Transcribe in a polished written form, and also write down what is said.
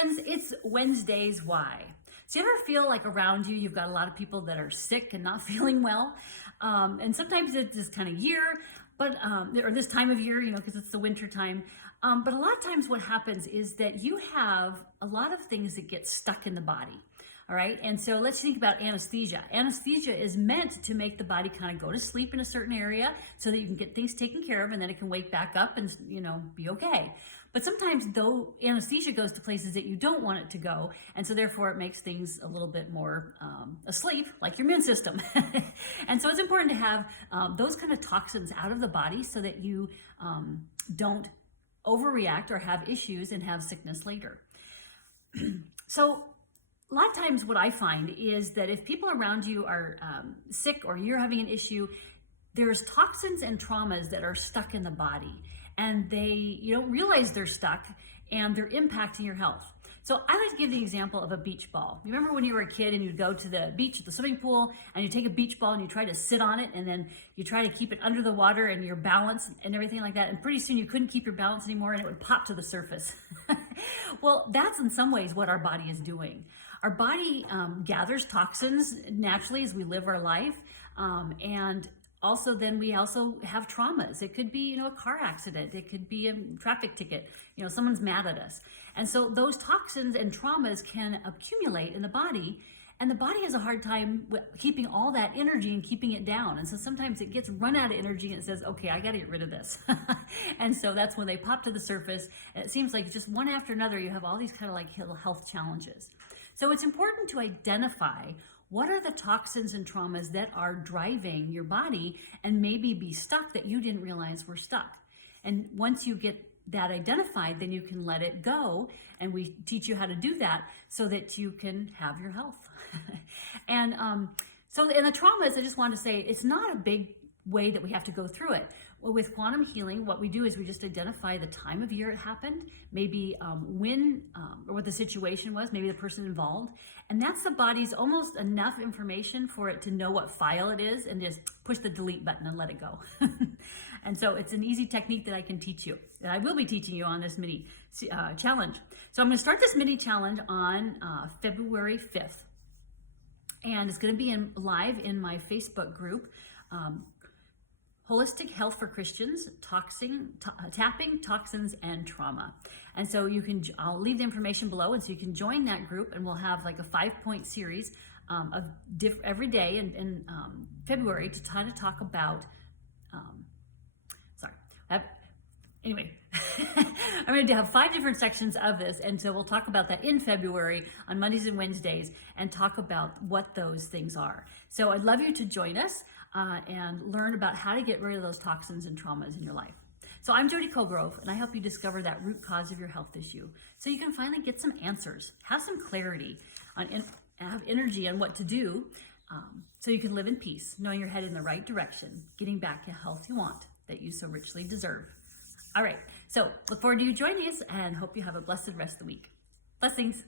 friends, it's Wednesday's Why. So you ever feel like around you, you've got a lot of people that are sick and not feeling well? And sometimes it's this kind of year, or this time of year, because it's the winter time. But a lot of times what happens is that you have a lot of things that get stuck in the body. All right. And so let's think about anesthesia. Anesthesia is meant to make the body kind of go to sleep in a certain area so that you can get things taken care of and then it can wake back up and, be okay. But sometimes though anesthesia goes to places that you don't want it to go. And so therefore it makes things a little bit more asleep, like your immune system. And so it's important to have those kind of toxins out of the body so that you don't overreact or have issues and have sickness later. So a lot of times what I find is that if people around you are sick or you're having an issue, there's toxins and traumas that are stuck in the body and you don't realize they're stuck and they're impacting your health. So I like to give the example of a beach ball. You remember when you were a kid and you'd go to the beach, the swimming pool, and you take a beach ball and you try to sit on it and then you try to keep it under the water and your balance and everything like that. And pretty soon you couldn't keep your balance anymore and it would pop to the surface. Well, that's in some ways what our body is doing. Our body gathers toxins naturally as we live our life. And also then we also have traumas. It could be, a car accident. It could be a traffic ticket. Someone's mad at us. And so those toxins and traumas can accumulate in the body. And the body has a hard time with keeping all that energy and keeping it down. And so sometimes it gets run out of energy and it says, okay, I got to get rid of this. And so that's when they pop to the surface. And it seems like just one after another, you have all these kind of like health challenges. So it's important to identify what are the toxins and traumas that are driving your body and maybe be stuck that you didn't realize were stuck. And once you get that identified, then you can let it go. And we teach you how to do that so that you can have your health. And the traumas, I just want to say, it's not a big way that we have to go through it. Well, with quantum healing, what we do is we just identify the time of year it happened, maybe when or what the situation was, maybe the person involved. And that's the body's almost enough information for it to know what file it is and just push the delete button and let it go. And so it's an easy technique that I can teach you. And I will be teaching you on this mini challenge. So I'm going to start this mini challenge on February 5th. And it's going to be live in my Facebook group, Holistic Health for Christians, Tapping Toxins and Trauma. And so I'll leave the information below, and so you can join that group, and we'll have like a 5-point series of every day in February to kind of talk about, anyway, I'm going to have 5 different sections of this, and so we'll talk about that in February on Mondays and Wednesdays and talk about what those things are. So I'd love you to join us and learn about how to get rid of those toxins and traumas in your life. So I'm Jody Colgrove, and I help you discover that root cause of your health issue so you can finally get some answers, have some clarity, and have energy on what to do so you can live in peace, knowing you're headed in the right direction, getting back to health you want that you so richly deserve. All right, so look forward to you joining us and hope you have a blessed rest of the week. Blessings.